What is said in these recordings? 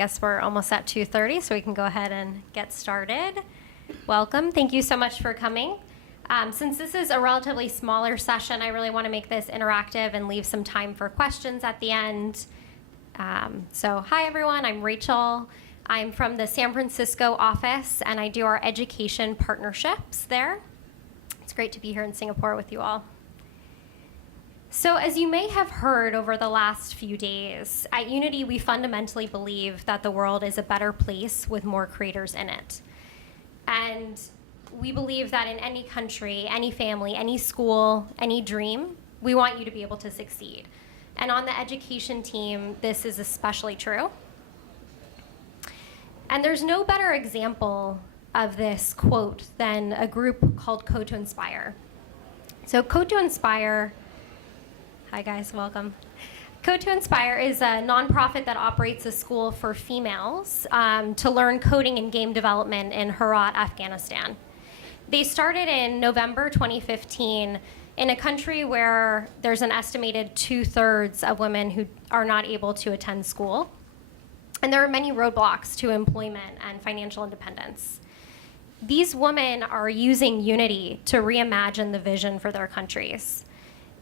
guess we're almost at 2:30, so we can go ahead and get started. Welcome. Thank you so much for coming. Since this is a relatively smaller session, I really want to make this interactive and leave some time for questions at the end. So hi, everyone. I'm Rachel. I'm from the San Francisco office, and I do our education partnerships there. It's great to be here in Singapore with you all. So as you may have heard over the last few days, at Unity, we fundamentally believe that the world is a better place with more creators in it. And we believe that in any country, any family, any school, any dream, we want you to be able to succeed. And on the education team, this is especially true. And there's no better example of this quote than a group called Code to Inspire. So Code to Inspire, hi guys, welcome. Code to Inspire is a nonprofit that operates a school for females to learn coding and game development in Herat, Afghanistan. They started in November 2015 in a country where there's an estimated 2/3 of women who are not able to attend school. And there are many roadblocks to employment and financial independence. These women are using Unity to reimagine the vision for their countries.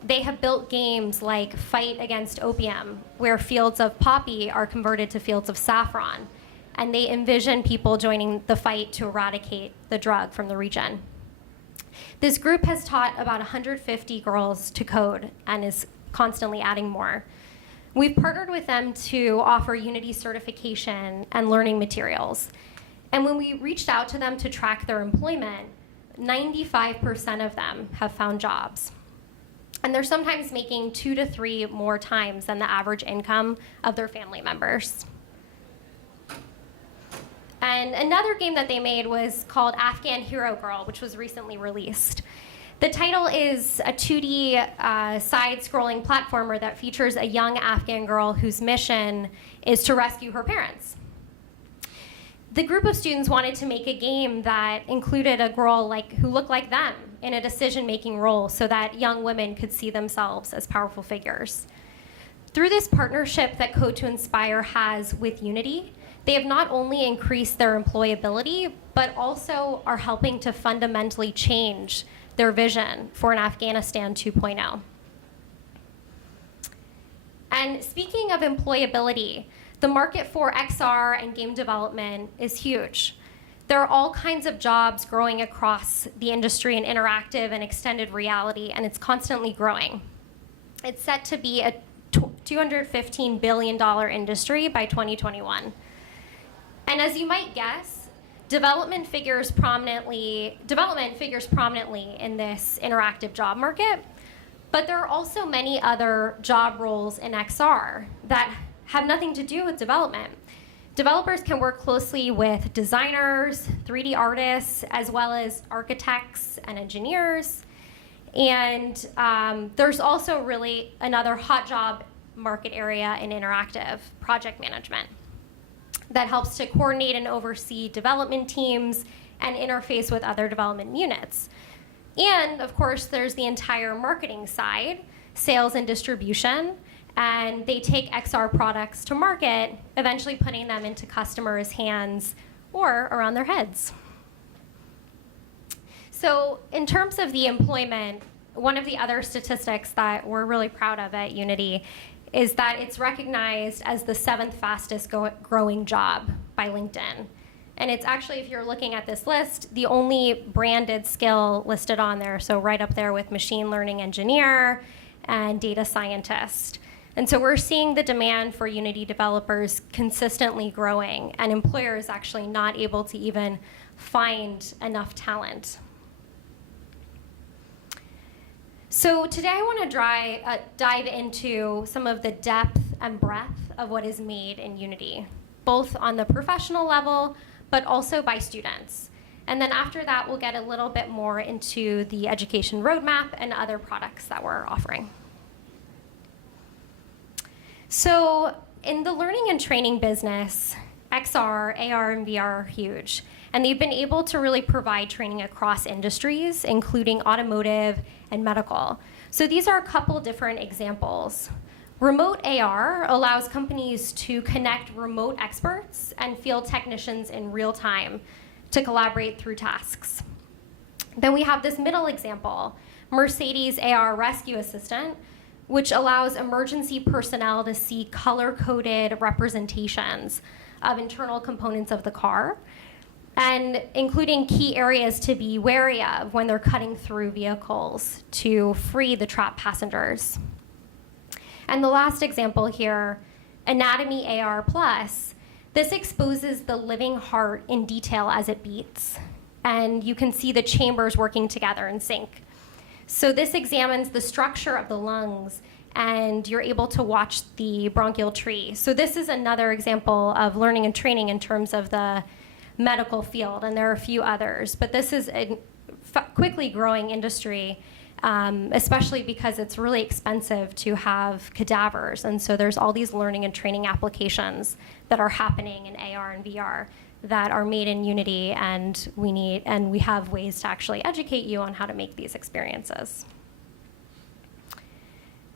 They have built games like Fight Against Opium, where fields of poppy are converted to fields of saffron. And they envision people joining the fight to eradicate the drug from the region. This group has taught about 150 girls to code and is constantly adding more. We've partnered with them to offer Unity certification and learning materials. And when we reached out to them to track their employment, 95% of them have found jobs. And they're sometimes making 2 to 3 more times than the average income of their family members. And another game that they made was called Afghan Hero Girl, which was recently released. The title is a 2D side-scrolling platformer that features a young Afghan girl whose mission is to rescue her parents. The group of students wanted to make a game that included a girl who looked like them in a decision-making role so that young women could see themselves as powerful figures. Through this partnership that Code to Inspire has with Unity, they have not only increased their employability, but also are helping to fundamentally change their vision for an Afghanistan 2.0. And speaking of employability, the market for XR and game development is huge. There are all kinds of jobs growing across the industry in interactive and extended reality, and it's constantly growing. It's set to be a $215 billion industry by 2021. And as you might guess, development figures prominently in this interactive job market, but there are also many other job roles in XR that have nothing to do with development. Developers can work closely with designers, 3D artists, as well as architects and engineers. And there's also really another hot job market area in interactive project management that helps to coordinate and oversee development teams and interface with other development units. And of course, there's the entire marketing side, sales and distribution, and they take XR products to market, eventually putting them into customers' hands or around their heads. So in terms of the employment, one of the other statistics that we're really proud of at Unity is that it's recognized as the 7th fastest growing job by LinkedIn. And it's actually, if you're looking at this list, the only branded skill listed on there, so right up there with machine learning engineer and data scientist. And so we're seeing the demand for Unity developers consistently growing, and employers actually not able to even find enough talent. So today I want to dive into some of the depth and breadth of what is made in Unity, both on the professional level, but also by students. And then after that, we'll get a little bit more into the education roadmap and other products that we're offering. So in the learning and training business, XR, AR, and VR are huge. And they've been able to really provide training across industries, including automotive and medical. So these are a couple different examples. Remote AR allows companies to connect remote experts and field technicians in real time to collaborate through tasks. Then we have this middle example, Mercedes AR Rescue Assistant, which allows emergency personnel to see color-coded representations of internal components of the car, and including key areas to be wary of when they're cutting through vehicles to free the trapped passengers. And the last example here, Anatomy AR Plus, this exposes the living heart in detail as it beats. And you can see the chambers working together in sync. So this examines the structure of the lungs, and you're able to watch the bronchial tree. So this is another example of learning and training in terms of the medical field, and there are a few others. But this is a quickly growing industry, especially because it's really expensive to have cadavers. And so there's all these learning and training applications that are happening in AR and VR that are made in Unity, and we have ways to actually educate you on how to make these experiences.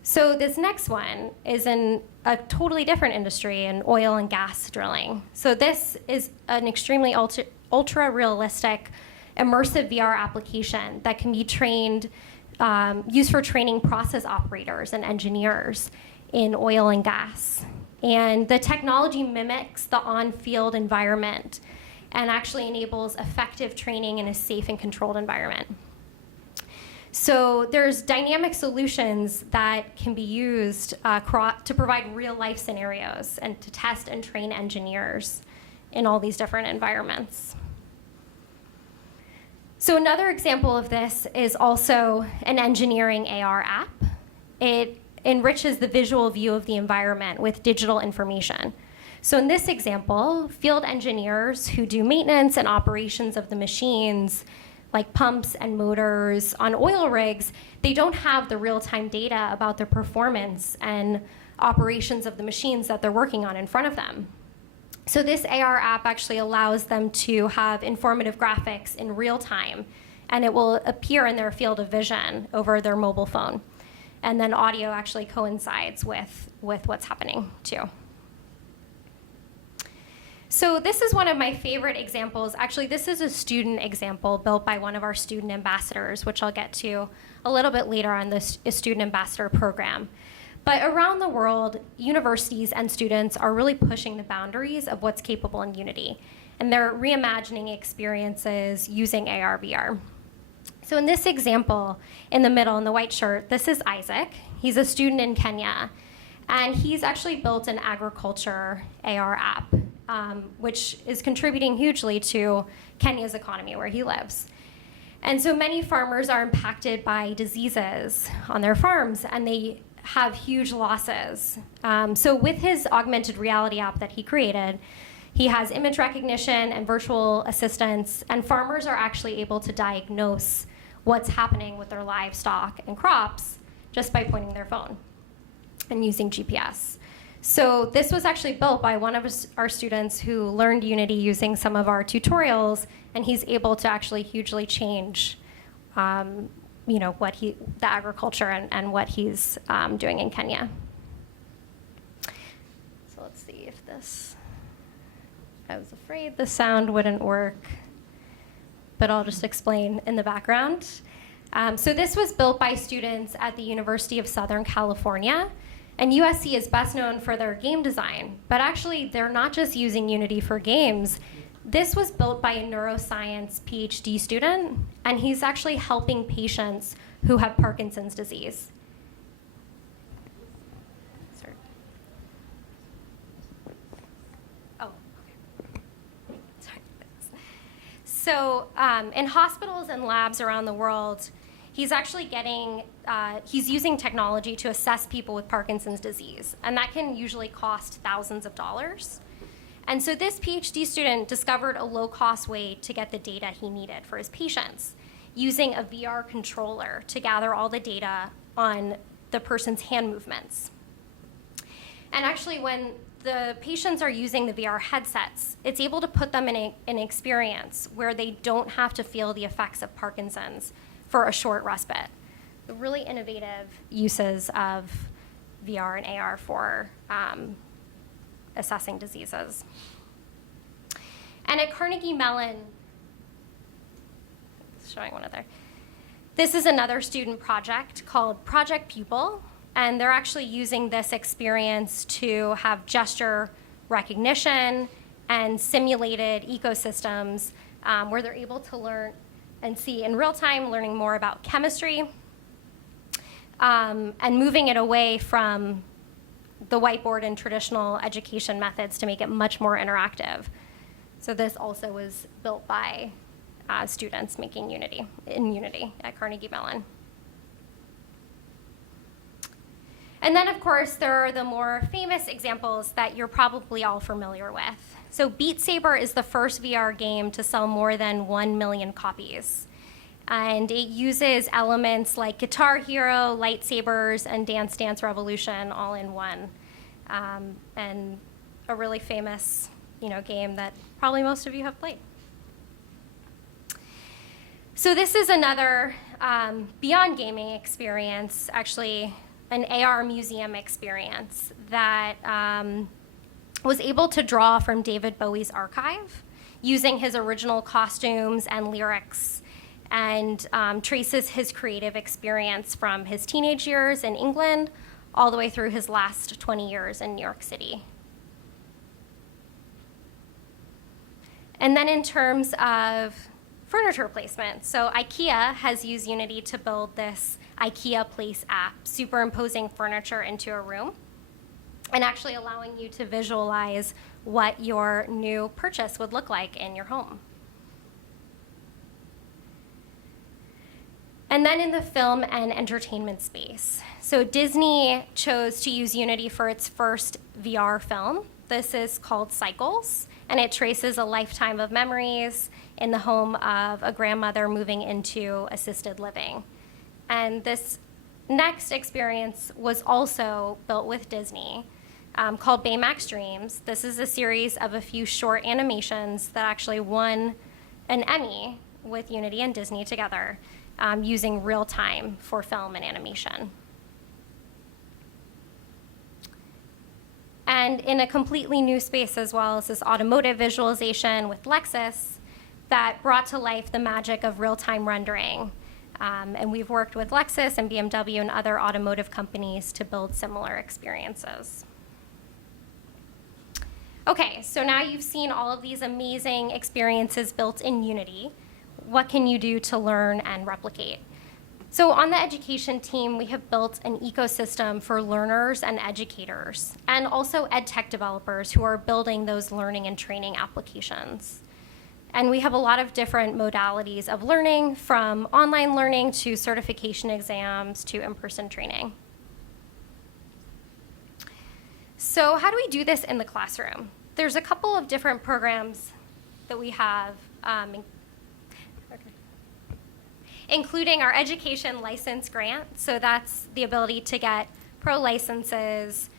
So this next one is in a totally different industry, in oil and gas drilling. So this is an extremely ultra-realistic, immersive VR application that can be used for training process operators and engineers in oil and gas. And the technology mimics the on-field environment and actually enables effective training in a safe and controlled environment. So there's dynamic solutions that can be used to provide real-life scenarios and to test and train engineers in all these different environments. So another example of this is also an engineering AR app. It enriches the visual view of the environment with digital information. So in this example, field engineers who do maintenance and operations of the machines, like pumps and motors on oil rigs, they don't have the real-time data about their performance and operations of the machines that they're working on in front of them. So this AR app actually allows them to have informative graphics in real time, and it will appear in their field of vision over their mobile phone. And then audio actually coincides with what's happening too. So this is one of my favorite examples. Actually, this is a student example built by one of our student ambassadors, which I'll get to a little bit later on this student ambassador program. But around the world, universities and students are really pushing the boundaries of what's capable in Unity. And they're reimagining experiences using AR, VR. So in this example, in the middle, in the white shirt, this is Isaac. He's a student in Kenya. And he's actually built an agriculture AR app, which is contributing hugely to Kenya's economy where he lives. And so many farmers are impacted by diseases on their farms, and they have huge losses. So with his augmented reality app that he created, he has image recognition and virtual assistants, and farmers are actually able to diagnose what's happening with their livestock and crops just by pointing their phone and using GPS. So this was actually built by one of our students who learned Unity using some of our tutorials, and he's able to actually hugely change the agriculture and what he's doing in Kenya. So let's see if this, I was afraid the sound wouldn't work, but I'll just explain in the background. So this was built by students at the University of Southern California. And USC is best known for their game design, but actually they're not just using Unity for games. This was built by a neuroscience PhD student, and he's actually helping patients who have Parkinson's disease. Sorry. Oh, okay. Sorry. So in hospitals and labs around the world, he's actually he's using technology to assess people with Parkinson's disease, and that can usually cost thousands of dollars. And so this PhD student discovered a low-cost way to get the data he needed for his patients, using a VR controller to gather all the data on the person's hand movements. And actually, when the patients are using the VR headsets, it's able to put them in an experience where they don't have to feel the effects of Parkinson's for a short respite. The really innovative uses of VR and AR for assessing diseases. And at Carnegie Mellon, showing one other, this is another student project called Project Pupil, and they're actually using this experience to have gesture recognition and simulated ecosystems where they're able to learn and see in real time, learning more about chemistry, and moving it away from the whiteboard and traditional education methods to make it much more interactive. So this also was built by students making Unity at Carnegie Mellon. And then, of course, there are the more famous examples that you're probably all familiar with. So Beat Saber is the first VR game to sell more than 1 million copies. And it uses elements like Guitar Hero, lightsabers, and Dance Dance Revolution all in one. And a really famous game that probably most of you have played. So this is another beyond gaming experience, actually an AR museum experience that was able to draw from David Bowie's archive using his original costumes and lyrics, and traces his creative experience from his teenage years in England all the way through his last 20 years in New York City. And then in terms of furniture placement, so IKEA has used Unity to build this IKEA Place app, superimposing furniture into a room and actually allowing you to visualize what your new purchase would look like in your home. And then in the film and entertainment space, so Disney chose to use Unity for its first VR film. This is called Cycles, and it traces a lifetime of memories in the home of a grandmother moving into assisted living. And this next experience was also built with Disney, called Baymax Dreams. This is a series of a few short animations that actually won an Emmy with Unity and Disney together, using real time for film and animation. And in a completely new space as well as this automotive visualization with Lexus that brought to life the magic of real-time rendering. And we've worked with Lexus and BMW and other automotive companies to build similar experiences. Okay, so now you've seen all of these amazing experiences built in Unity. What can you do to learn and replicate? So on the education team, we have built an ecosystem for learners and educators, and also ed tech developers who are building those learning and training applications. And we have a lot of different modalities of learning, from online learning to certification exams to in-person training. So how do we do this in the classroom? There's a couple of different programs that we have, including our education license grant. So that's the ability to get pro licenses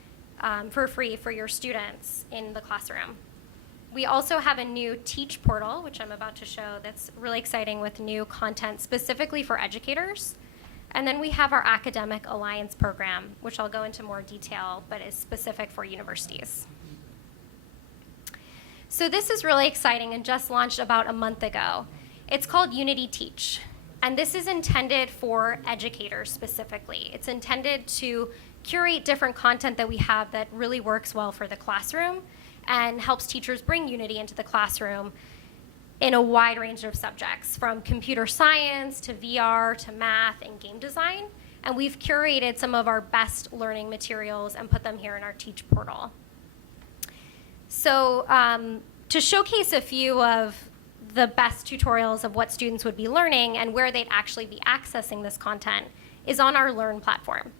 for free for your students in the classroom. We also have a new Teach portal, which I'm about to show, that's really exciting with new content specifically for educators. And then we have our Academic Alliance program, which I'll go into more detail, but is specific for universities. So this is really exciting and just launched about a month ago. It's called Unity Teach. And this is intended for educators specifically. It's intended to curate different content that we have that really works well for the classroom and helps teachers bring Unity into the classroom in a wide range of subjects, from computer science to VR to math and game design. And we've curated some of our best learning materials and put them here in our Teach portal. So to showcase a few of the best tutorials of what students would be learning and where they'd actually be accessing this content is on our Learn platform.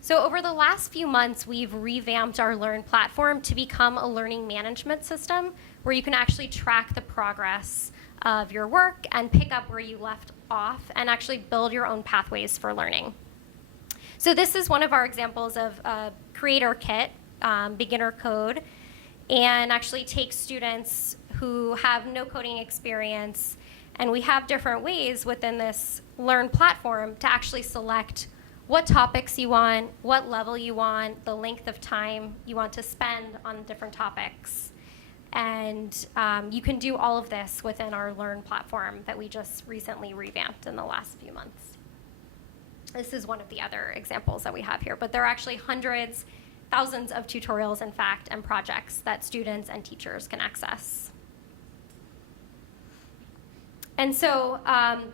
So over the last few months, we've revamped our Learn platform to become a learning management system where you can actually track the progress of your work and pick up where you left off and actually build your own pathways for learning. So this is one of our examples of a creator kit, beginner code, and actually takes students who have no coding experience, and we have different ways within this Learn platform to actually select what topics you want, what level you want, the length of time you want to spend on different topics. And you can do all of this within our Learn platform that we just recently revamped in the last few months. This is one of the other examples that we have here, but there are actually hundreds, thousands of tutorials, in fact, and projects that students and teachers can access. And so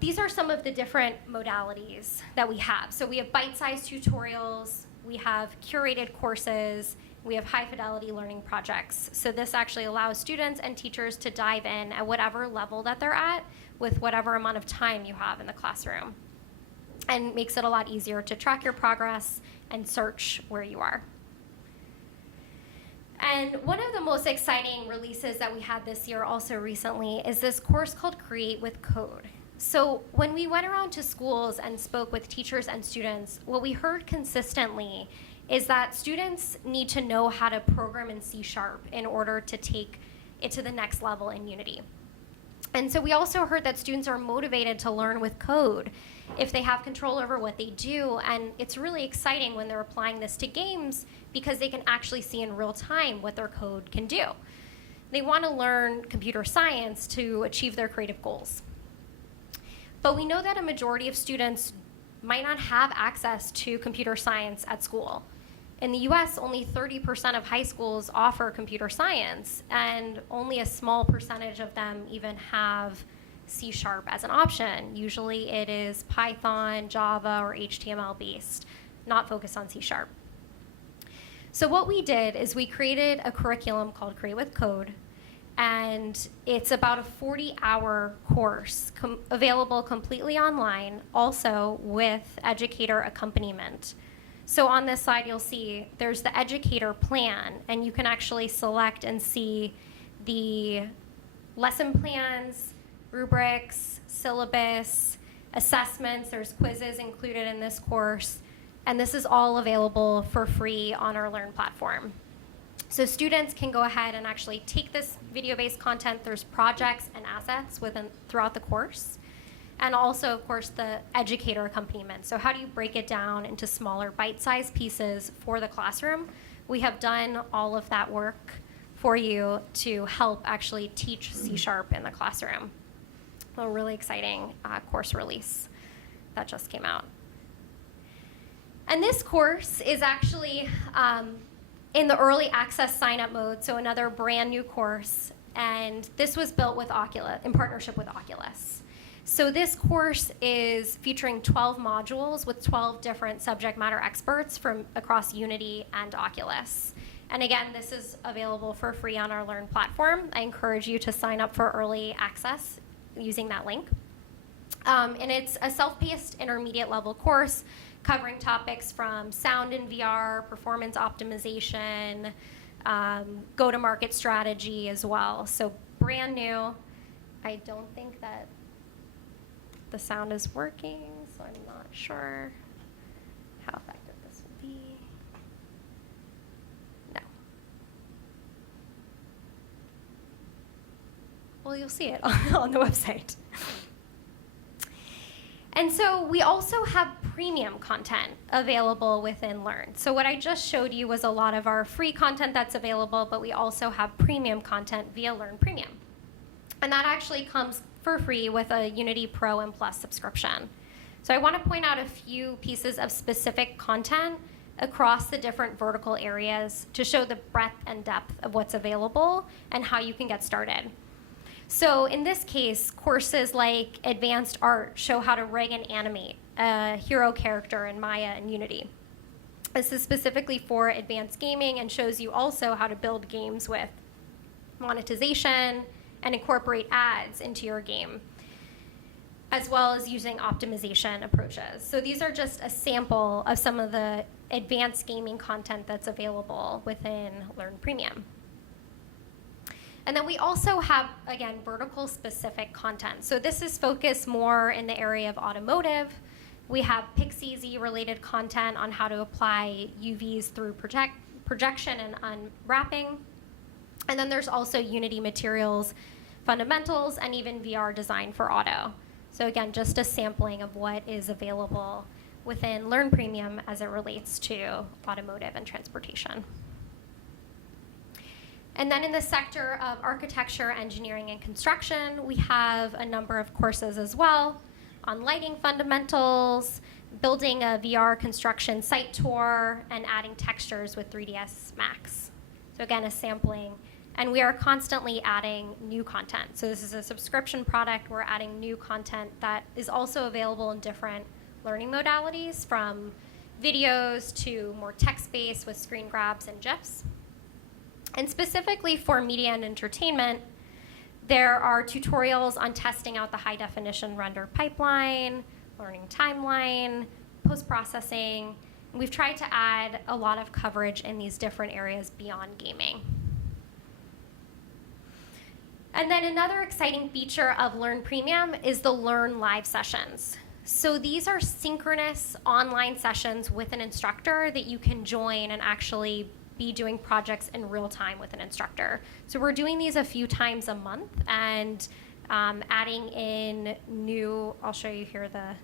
these are some of the different modalities that we have. So we have bite-sized tutorials, we have curated courses, we have high-fidelity learning projects. So this actually allows students and teachers to dive in at whatever level that they're at with whatever amount of time you have in the classroom, and makes it a lot easier to track your progress and search where you are. And one of the most exciting releases that we had this year also recently is this course called Create with Code. So when we went around to schools and spoke with teachers and students, what we heard consistently is that students need to know how to program in C# in order to take it to the next level in Unity. And so we also heard that students are motivated to learn with code if they have control over what they do. And it's really exciting when they're applying this to games because they can actually see in real time what their code can do. They want to learn computer science to achieve their creative goals. But we know that a majority of students might not have access to computer science at school. In the US, only 30% of high schools offer computer science, and only a small percentage of them even have C# as an option. Usually it is Python, Java, or HTML based, not focused on C#. So what we did is we created a curriculum called Create with Code, and it's about a 40-hour course available completely online, also with educator accompaniment. So on this slide, you'll see there's the educator plan, and you can actually select and see the lesson plans, rubrics, syllabus, assessments. There's quizzes included in this course, and this is all available for free on our Learn platform. So students can go ahead and actually take this video-based content. There's projects and assets throughout the course. And also, of course, the educator accompaniment. So how do you break it down into smaller bite-sized pieces for the classroom? We have done all of that work for you to help actually teach C# in the classroom. A really exciting course release that just came out. And this course is actually in the early access sign-up mode, so another brand new course. And this was built with Oculus, in partnership with Oculus. So this course is featuring 12 modules with 12 different subject matter experts from across Unity and Oculus. And again, this is available for free on our Learn platform. I encourage you to sign up for early access using that link. And it's a self-paced intermediate level course covering topics from sound in VR, performance optimization, go-to-market strategy as well. So brand new. I don't think that the sound is working, so I'm not sure how effective this will be. No. Well, you'll see it on the website. And so we also have premium content available within Learn. So what I just showed you was a lot of our free content that's available, but we also have premium content via Learn Premium. And that actually comes for free with a Unity Pro and Plus subscription. So I want to point out a few pieces of specific content across the different vertical areas to show the breadth and depth of what's available and how you can get started. So in this case, courses like Advanced Art show how to rig and animate a hero character in Maya and Unity. This is specifically for advanced gaming and shows you also how to build games with monetization and incorporate ads into your game, as well as using optimization approaches. So these are just a sample of some of the advanced gaming content that's available within Learn Premium. And then we also have, again, vertical specific content. So this is focused more in the area of automotive. We have PixEasy related content on how to apply UVs through projection and unwrapping. And then there's also Unity materials, fundamentals, and even VR design for auto. So again, just a sampling of what is available within Learn Premium as it relates to automotive and transportation. And then in the sector of architecture, engineering, and construction, we have a number of courses as well on lighting fundamentals, building a VR construction site tour, and adding textures with 3ds Max. So again, a sampling. And we are constantly adding new content. So this is a subscription product. We're adding new content that is also available in different learning modalities, from videos to more text-based with screen grabs and GIFs. And specifically for media and entertainment, there are tutorials on testing out the high-definition render pipeline, learning timeline, post-processing. We've tried to add a lot of coverage in these different areas beyond gaming. And then another exciting feature of Learn Premium is the Learn Live sessions. So these are synchronous online sessions with an instructor that you can join and actually be doing projects in real time with an instructor. So we're doing these a few times a month and adding in new, I'll show you here the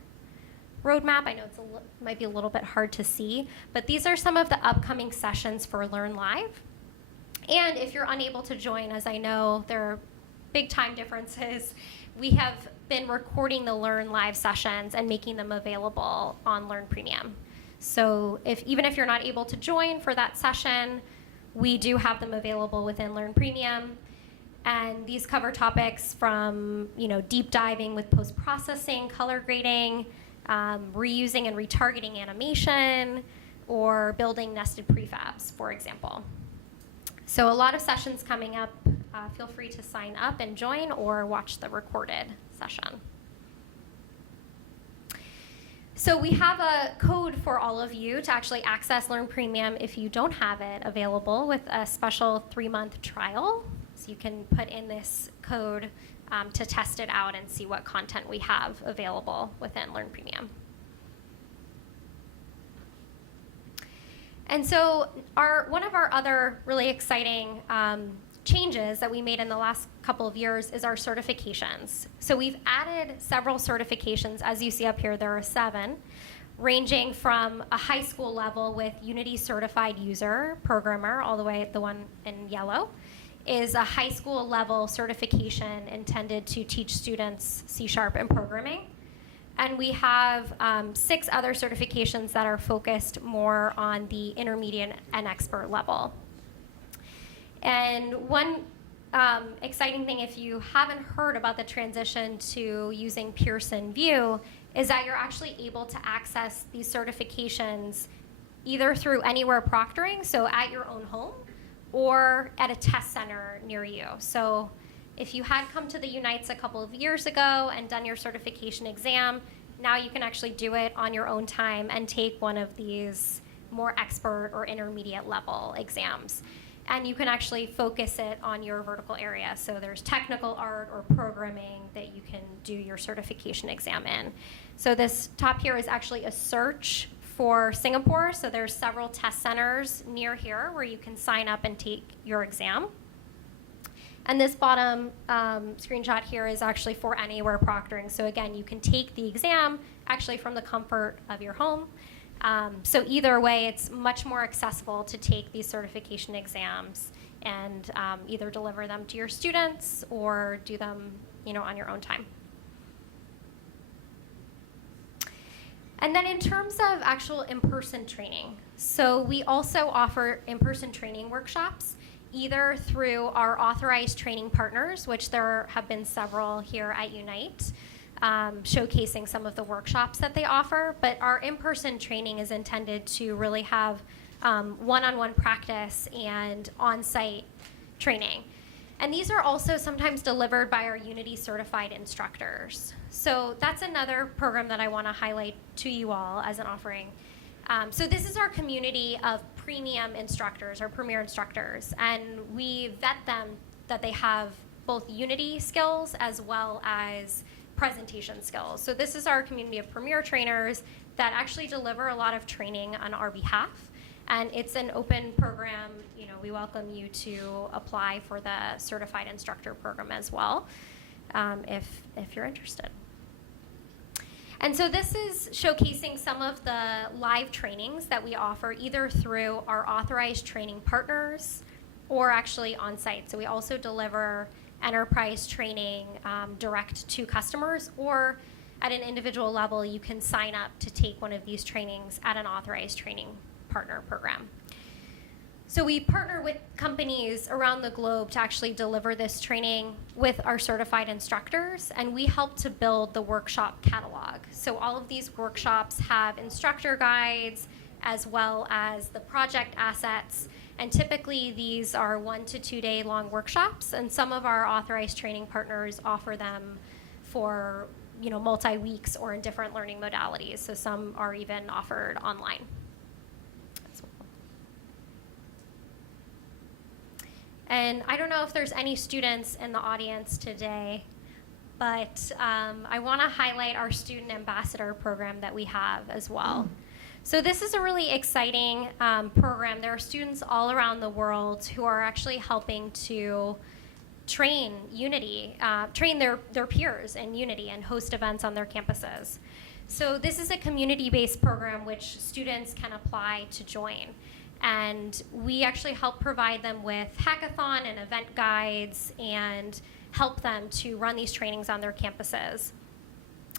roadmap. I know it's might be a little bit hard to see, but these are some of the upcoming sessions for Learn Live. And if you're unable to join, as I know there are big time differences, we have been recording the Learn Live sessions and making them available on Learn Premium. So even if you're not able to join for that session, we do have them available within Learn Premium. And these cover topics from deep diving with post-processing, color grading, reusing and retargeting animation, or building nested prefabs, for example. So a lot of sessions coming up. Feel free to sign up and join or watch the recorded session. So we have a code for all of you to actually access Learn Premium if you don't have it available, with a special 3-month trial. So you can put in this code to test it out and see what content we have available within Learn Premium. And so one of our other really exciting changes that we made in the last couple of years is our certifications. So we've added several certifications. As you see up here, there are 7, ranging from a high school level with Unity Certified User Programmer, all the way at the one in yellow, is a high school level certification intended to teach students C# and programming. And we have 6 other certifications that are focused more on the intermediate and expert level. And one exciting thing, if you haven't heard about the transition to using Pearson VUE, is that you're actually able to access these certifications either through Anywhere Proctoring, so at your own home, or at a test center near you. So if you had come to the Unites a couple of years ago and done your certification exam, now you can actually do it on your own time and take one of these more expert or intermediate level exams. And you can actually focus it on your vertical area. So there's technical art or programming that you can do your certification exam in. So this top here is actually a search for Singapore. So there's several test centers near here where you can sign up and take your exam. And this bottom screenshot here is actually for Anywhere Proctoring. So again, you can take the exam actually from the comfort of your home. So either way, it's much more accessible to take these certification exams and either deliver them to your students or do them, on your own time. And then in terms of actual in-person training, so we also offer in-person training workshops, either through our authorized training partners, which there have been several here at Unite, showcasing some of the workshops that they offer. But our in-person training is intended to really have one-on-one practice and on-site training. And these are also sometimes delivered by our Unity certified instructors. So that's another program that I want to highlight to you all as an offering. So this is our community of premium instructors or premier instructors, and we vet them that they have both Unity skills as well as presentation skills. So this is our community of premier trainers that actually deliver a lot of training on our behalf. And it's an open program. We welcome you to apply for the certified instructor program as well, if you're interested. And so this is showcasing some of the live trainings that we offer either through our authorized training partners or actually on site. So we also deliver enterprise training direct to customers, or at an individual level, you can sign up to take one of these trainings at an authorized training partner program. So we partner with companies around the globe to actually deliver this training with our certified instructors, and we help to build the workshop catalog. So all of these workshops have instructor guides as well as the project assets, and typically these are 1 to 2 day long workshops, and some of our authorized training partners offer them for multi-weeks or in different learning modalities. So some are even offered online. And I don't know if there's any students in the audience today, but I want to highlight our student ambassador program that we have as well. So this is a really exciting program. There are students all around the world who are actually helping to train Unity, train their peers in Unity and host events on their campuses. So this is a community-based program which students can apply to join. And we actually help provide them with hackathon and event guides and help them to run these trainings on their campuses.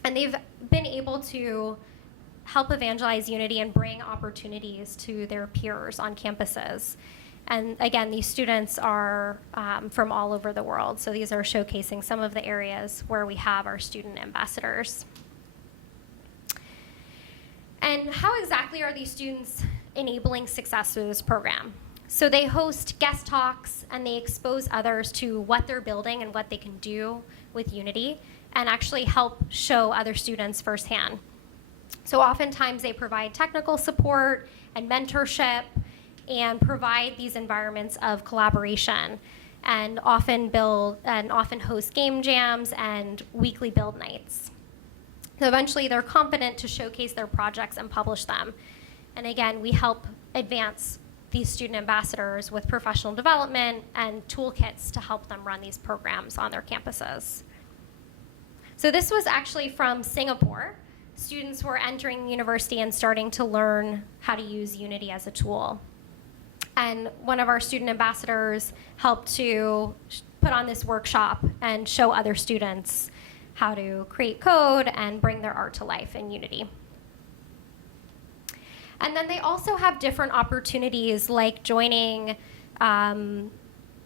And they've been able to help evangelize Unity and bring opportunities to their peers on campuses. And again, these students are from all over the world. So these are showcasing some of the areas where we have our student ambassadors. And how exactly are these students enabling success through this program? So they host guest talks and they expose others to what they're building and what they can do with Unity, and actually help show other students firsthand. So oftentimes they provide technical support and mentorship and provide these environments of collaboration, and often host game jams and weekly build nights. So eventually they're confident to showcase their projects and publish them. And again, we help advance these student ambassadors with professional development and toolkits to help them run these programs on their campuses. So this was actually from Singapore. Students were entering university and starting to learn how to use Unity as a tool. And one of our student ambassadors helped to put on this workshop and show other students how to create code and bring their art to life in Unity. And then they also have different opportunities, like joining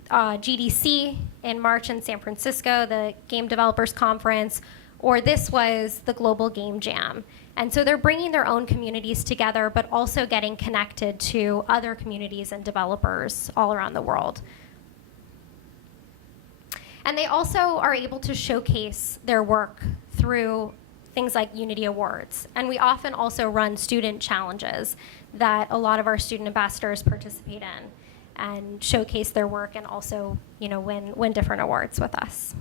GDC in March in San Francisco, the Game Developers Conference, or this was the Global Game Jam. And so they're bringing their own communities together, but also getting connected to other communities and developers all around the world. And they also are able to showcase their work through things like Unity Awards. And we often also run student challenges that a lot of our student ambassadors participate in and showcase their work, and also win different awards with us.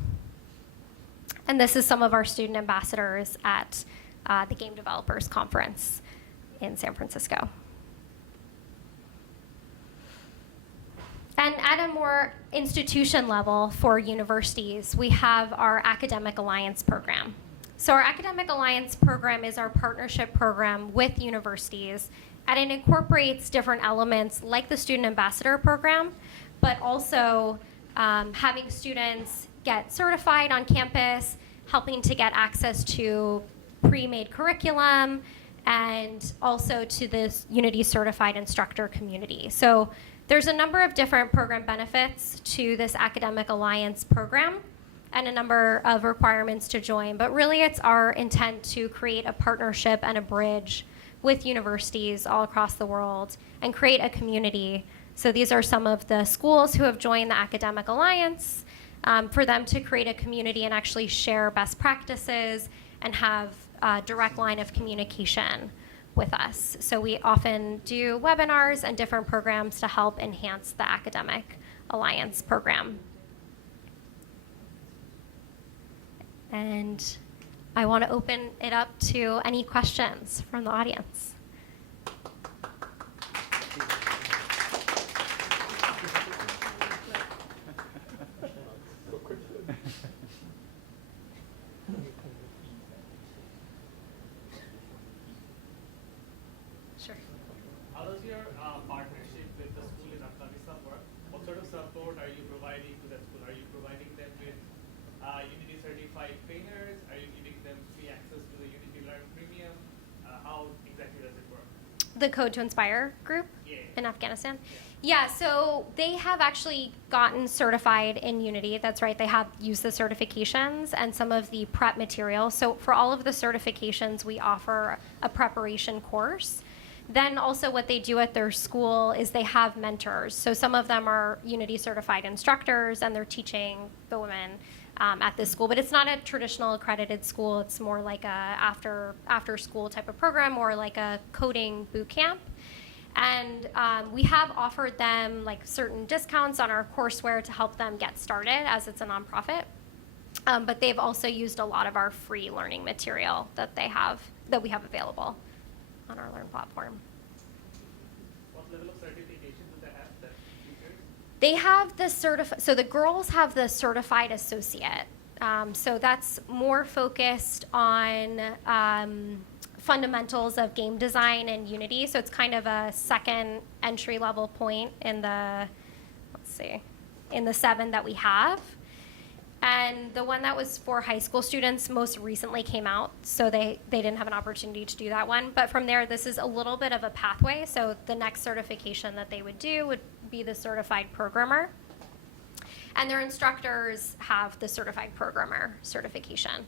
And this is some of our student ambassadors at the Game Developers Conference in San Francisco. And at a more institution level for universities, we have our Academic Alliance program. So our Academic Alliance program is our partnership program with universities, and it incorporates different elements like the Student Ambassador program, but also having students get certified on campus, helping to get access to pre-made curriculum, and also to this Unity certified instructor community. So there's a number of different program benefits to this Academic Alliance program and a number of requirements to join, but really it's our intent to create a partnership and a bridge with universities all across the world and create a community. So these are some of the schools who have joined the Academic Alliance, for them to create a community and actually share best practices and have a direct line of communication with us. So we often do webinars and different programs to help enhance the Academic Alliance program. And I want to open it up to any questions from the audience. Sure. How does your partnership with the school in Afghanistan work? What sort of support are you providing to that school? Are you providing them with Unity certified trainers? Are you giving them free access to the Unity Learn Premium? How exactly does it work? The Code to Inspire group in Afghanistan? Yeah, so they have actually gotten certified in Unity. That's right, they have used the certifications and some of the prep material. So for all of the certifications, we offer a preparation course. Then also what they do at their school is they have mentors. So some of them are Unity certified instructors and they're teaching the women at this school, but it's not a traditional accredited school. It's more like a after school type of program or like a coding boot camp. And we have offered them like certain discounts on our courseware to help them get started as it's a nonprofit. But they've also used a lot of our free learning material that we have available on our Learn platform. What level of certification do they have? That teachers? They have so the girls have the certified associate. So that's more focused on fundamentals of game design and Unity. So it's kind of a second entry level point in the 7 that we have. And the one that was for high school students most recently came out, so they didn't have an opportunity to do that one. But from there, this is a little bit of a pathway. So the next certification that they would do would be the certified programmer. And their instructors have the certified programmer certification.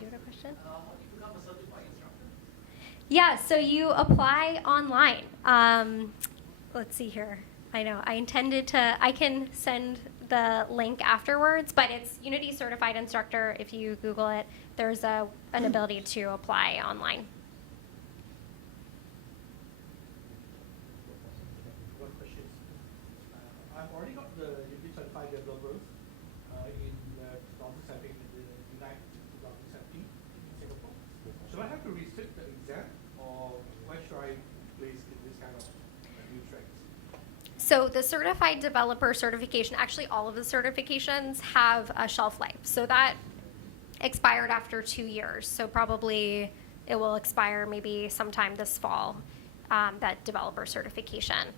You have a question? How do you become a certified instructor? Yeah, so you apply online. Let's see here. I know, I can send the link afterwards, but it's Unity Certified Instructor. If you Google it, there's an ability to apply online. One question. I've already got the Unity certified developers in 2017, in the Unite 2017 in Singapore. Should I have to resit the exam, or why should I place in this kind of new tracks? So the certified developer certification, actually all of the certifications have a shelf life. So that expired after 2 years. So probably it will expire maybe sometime this fall, that developer certification.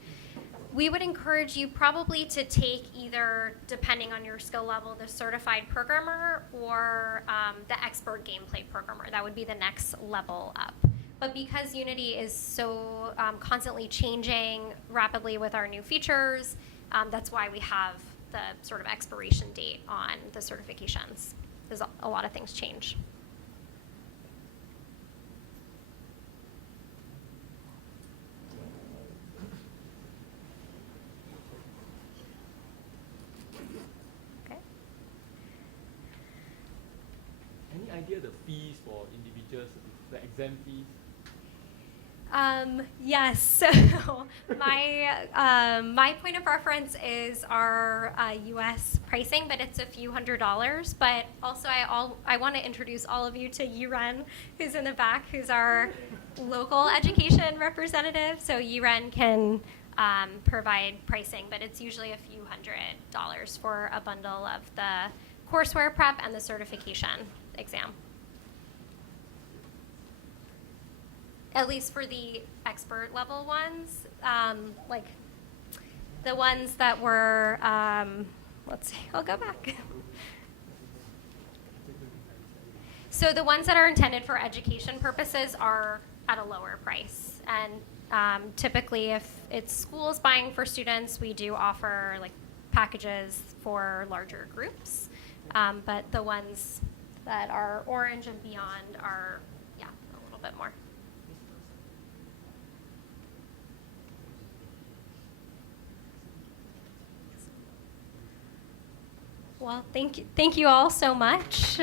We would encourage you probably to take either, depending on your skill level, the certified programmer or the expert gameplay programmer. That would be the next level up. But because Unity is so constantly changing rapidly with our new features, that's why we have the sort of expiration date on the certifications. There's a lot of things change. Okay. Any idea the fees for individuals, the exam fees? Yes, so my point of reference is our U.S. pricing, but it's a few $100s. But also, I want to introduce all of you to Yiren, who's in the back, who's our local education representative. So Yiren can provide pricing, but it's usually a few $100s for a bundle of the courseware prep and the certification exam. At least for the expert level ones, like the ones that were, let's see, I'll go back. So the ones that are intended for education purposes are at a lower price. And typically if it's schools buying for students, we do offer like packages for larger groups. But the ones that are orange and beyond are, yeah, a little bit more. Well, thank you all so much.